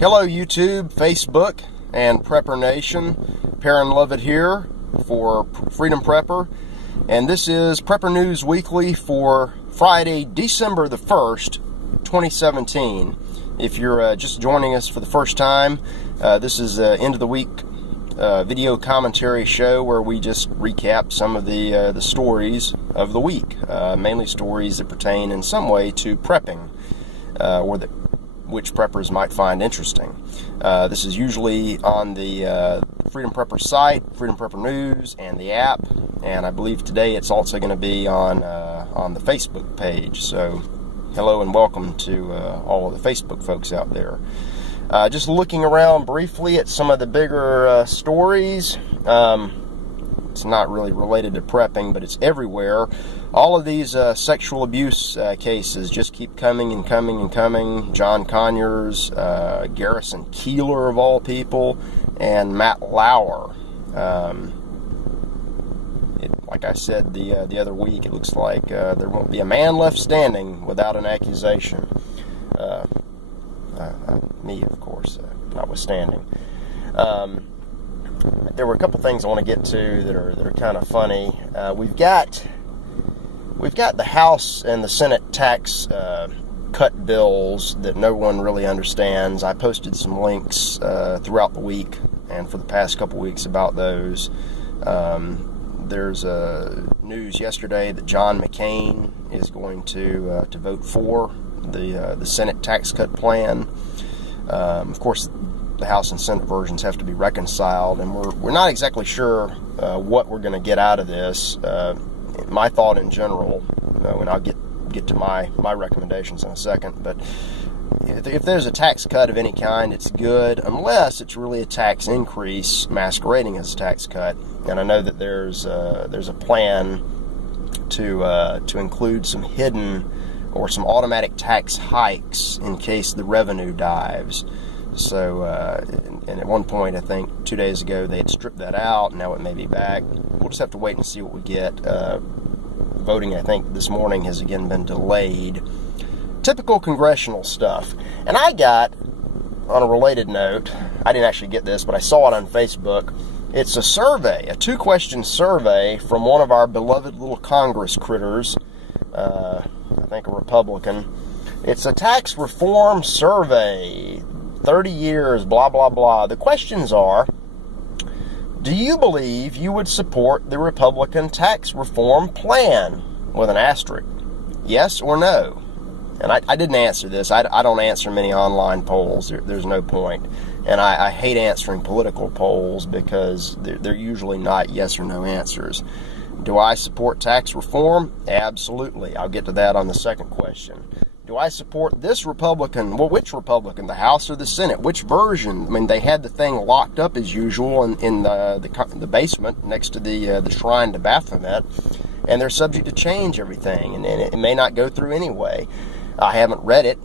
Hello YouTube, Facebook, and Prepper Nation. Perrin Lovett here for Freedom Prepper, and this is Prepper News Weekly for Friday, December the 1st, 2017. If you're just joining us for the first time, this is end of the week video commentary show where we just recap some of the stories of the week, mainly stories that pertain in some way to prepping, which preppers might find interesting. This is usually on the Freedom Prepper site, Freedom Prepper News, and the app, and I believe today it's also going to be on the Facebook page. So hello and welcome to all of the Facebook folks out there. Just looking around briefly at some of the bigger stories. It's not really related to prepping, but it's everywhere. All of these sexual abuse cases just keep coming and coming and coming. John Conyers, Garrison Keillor of all people, and Matt Lauer. Like I said the other week, it looks like there won't be a man left standing without an accusation. Me, of course, notwithstanding. There were a couple things I want to get to that are kind of funny. We've got the House and the Senate tax cut bills that no one really understands. I posted some links throughout the week and for the past couple weeks about those. There's news yesterday that John McCain is going to vote for the Senate tax cut plan. Of course, the House and Senate versions have to be reconciled, and we're not exactly sure what we're going to get out of this. My thought in general, and I'll get to my recommendations in a second, but if there's a tax cut of any kind, it's good, unless it's really a tax increase masquerading as a tax cut. And I know that there's a plan to include some hidden or some automatic tax hikes in case the revenue dives. So, and at one point, I think 2 days ago, they had stripped that out. Now it may be back. We'll just have to wait and see what we get. Voting, I think, this morning has again been delayed. Typical congressional stuff. And I got, on a related note, I didn't actually get this, but I saw it on Facebook. It's a survey, a 2-question survey from one of our beloved little Congress critters, I think a Republican. It's a tax reform survey. 30 years, blah, blah, blah. The questions are, do you believe you would support the Republican tax reform plan? With an asterisk. Yes or no? And I didn't answer this. I don't answer many online polls. There's no point. And I hate answering political polls because they're usually not yes or no answers. Do I support tax reform? Absolutely. I'll get to that on the second question. Do I support this Republican? Well, which Republican? The House or the Senate? Which version? I mean, they had the thing locked up as usual in the basement next to the shrine to Baphomet, and they're subject to change everything, and it may not go through anyway. I haven't read it,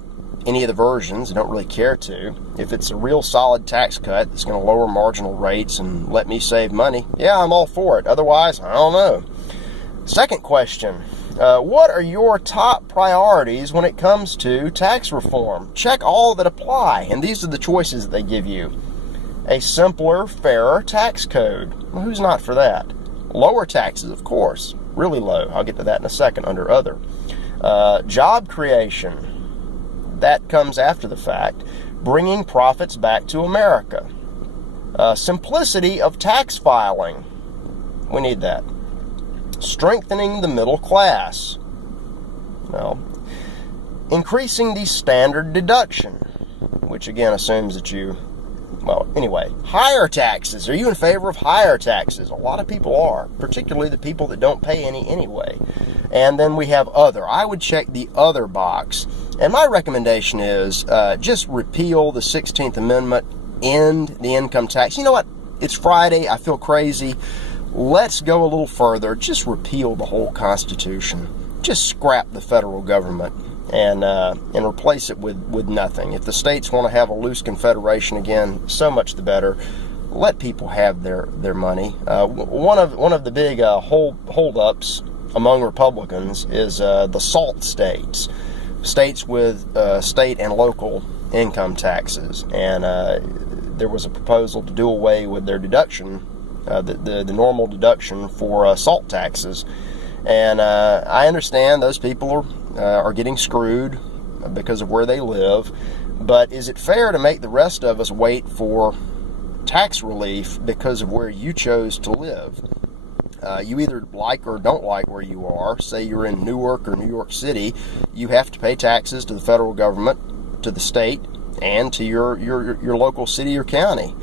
any of the versions. I don't really care to. If it's a real solid tax cut that's going to lower marginal rates and let me save money, yeah, I'm all for it. Otherwise, I don't know. Second question. What are your top priorities when it comes to tax reform? Check all that apply, and these are the choices that they give you. A simpler, fairer tax code. Well, who's not for that? Lower taxes, of course. Really low. I'll get to that in a second under other. Job creation. That comes after the fact. Bringing profits back to America. Simplicity of tax filing. We need that. Strengthening the middle class. Well, increasing the standard deduction, which again assumes that anyway, higher taxes. Are you in favor of higher taxes? A lot of people are, particularly the people that don't pay any anyway. And then we have other. I would check the other box. And my recommendation is just repeal the 16th Amendment, end the income tax. You know what? It's Friday. I feel crazy. Let's go a little further. Just repeal the whole Constitution. Just scrap the federal government and replace it with nothing. If the states want to have a loose confederation again, so much the better. Let people have their money. One of the big holdups among Republicans is the SALT states with state and local income taxes, and there was a proposal to do away with their deduction, the normal deduction for salt taxes. And I understand those people are getting screwed because of where they live, but is it fair to make the rest of us wait for tax relief because of where you chose to live? You either like or don't like where you are. Say you're in Newark or New York City, you have to pay taxes to the federal government, to the state, and to your local city or county.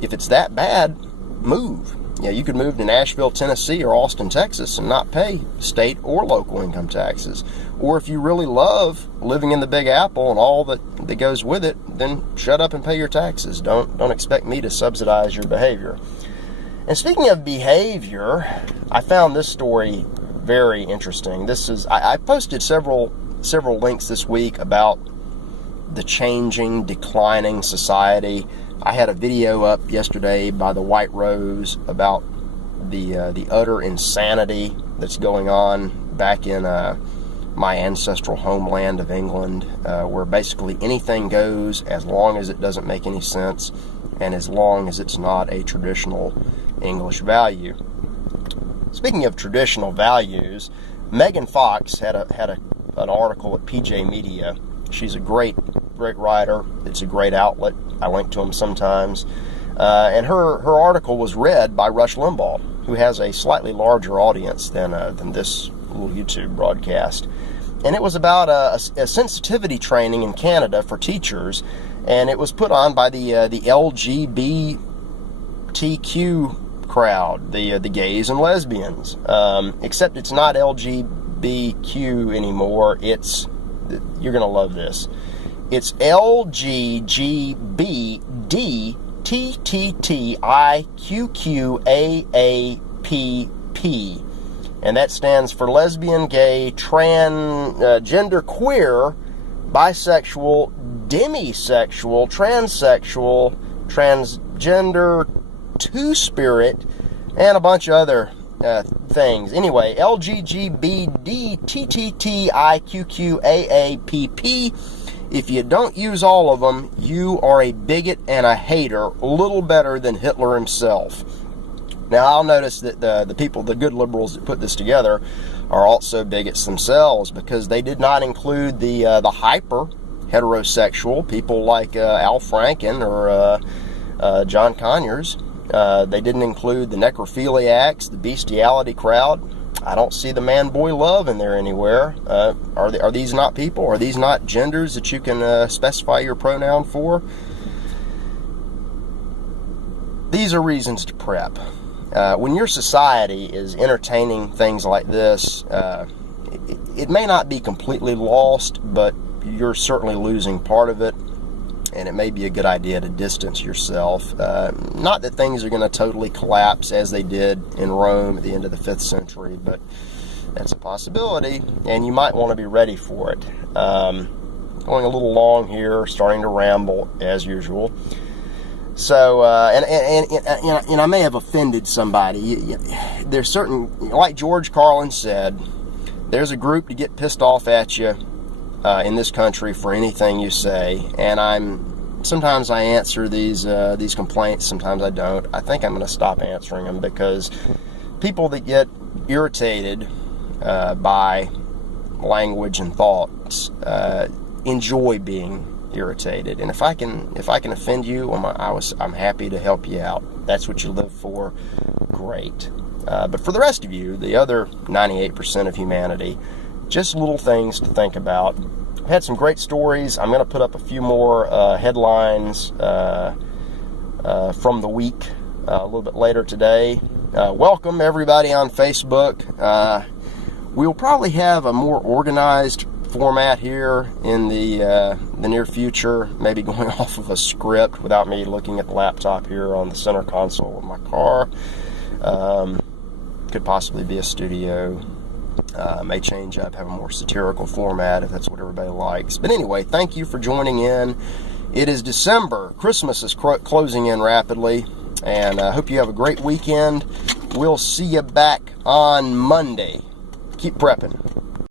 If it's that bad, move. You could move to Nashville, Tennessee, or Austin, Texas, and not pay state or local income taxes. Or if you really love living in the Big Apple and all that goes with it, then shut up and pay your taxes. Don't expect me to subsidize your behavior. And speaking of behavior, I found this story very interesting. I posted several links this week about the changing, declining society. I had a video up yesterday by the White Rose about the utter insanity that's going on back in my ancestral homeland of England, where basically anything goes as long as it doesn't make any sense and as long as it's not a traditional English value. Speaking of traditional values, Megan Fox had an article at PJ Media. She's a great writer. It's a great outlet. I link to them sometimes. And her article was read by Rush Limbaugh, who has a slightly larger audience than this little YouTube broadcast. And it was about a sensitivity training in Canada for teachers, and it was put on by the LGBTQ crowd, the gays and lesbians. Except it's not LGBTQ anymore. You're gonna love this. It's LGBTTTIQQAAPP, and that stands for lesbian, gay, gender queer, bisexual, demisexual, transsexual, transgender, two-spirit, and a bunch of other things. Anyway, LGBTTTIQQAAPP. If you don't use all of them, you are a bigot and a hater, a little better than Hitler himself. Now, I'll notice that the people, the good liberals that put this together, are also bigots themselves, because they did not include the hyper heterosexual people like Al Franken or John Conyers. They didn't include the necrophiliacs, the bestiality crowd. I don't see the man-boy love in there anywhere. Are these not people? Are these not genders that you can specify your pronoun for? These are reasons to prep. When your society is entertaining things like this, it may not be completely lost, but you're certainly losing part of it, and it may be a good idea to distance yourself. Not that things are going to totally collapse as they did in Rome at the end of the 5th century, but that's a possibility, and you might want to be ready for it. Going a little long here, starting to ramble as usual. So, and I may have offended somebody. There's certain, like George Carlin said, there's a group to get pissed off at you in this country for anything you say, and sometimes I answer these complaints, sometimes I don't. I think I'm going to stop answering them, because people that get irritated by language and thoughts enjoy being irritated, and if I can offend you, I'm happy to help you out. That's what you live for. Great. But for the rest of you, the other 98% of humanity, just little things to think about. We had some great stories. I'm going to put up a few more headlines from the week a little bit later today. Welcome everybody on Facebook. We'll probably have a more organized format here in the near future, maybe going off of a script without me looking at the laptop here on the center console of my car. Could possibly be a studio. May change up, have a more satirical format if that's what everybody likes. But anyway, thank you for joining in. It is December. Christmas is closing in rapidly, and I hope you have a great weekend. We'll see you back on Monday. Keep prepping.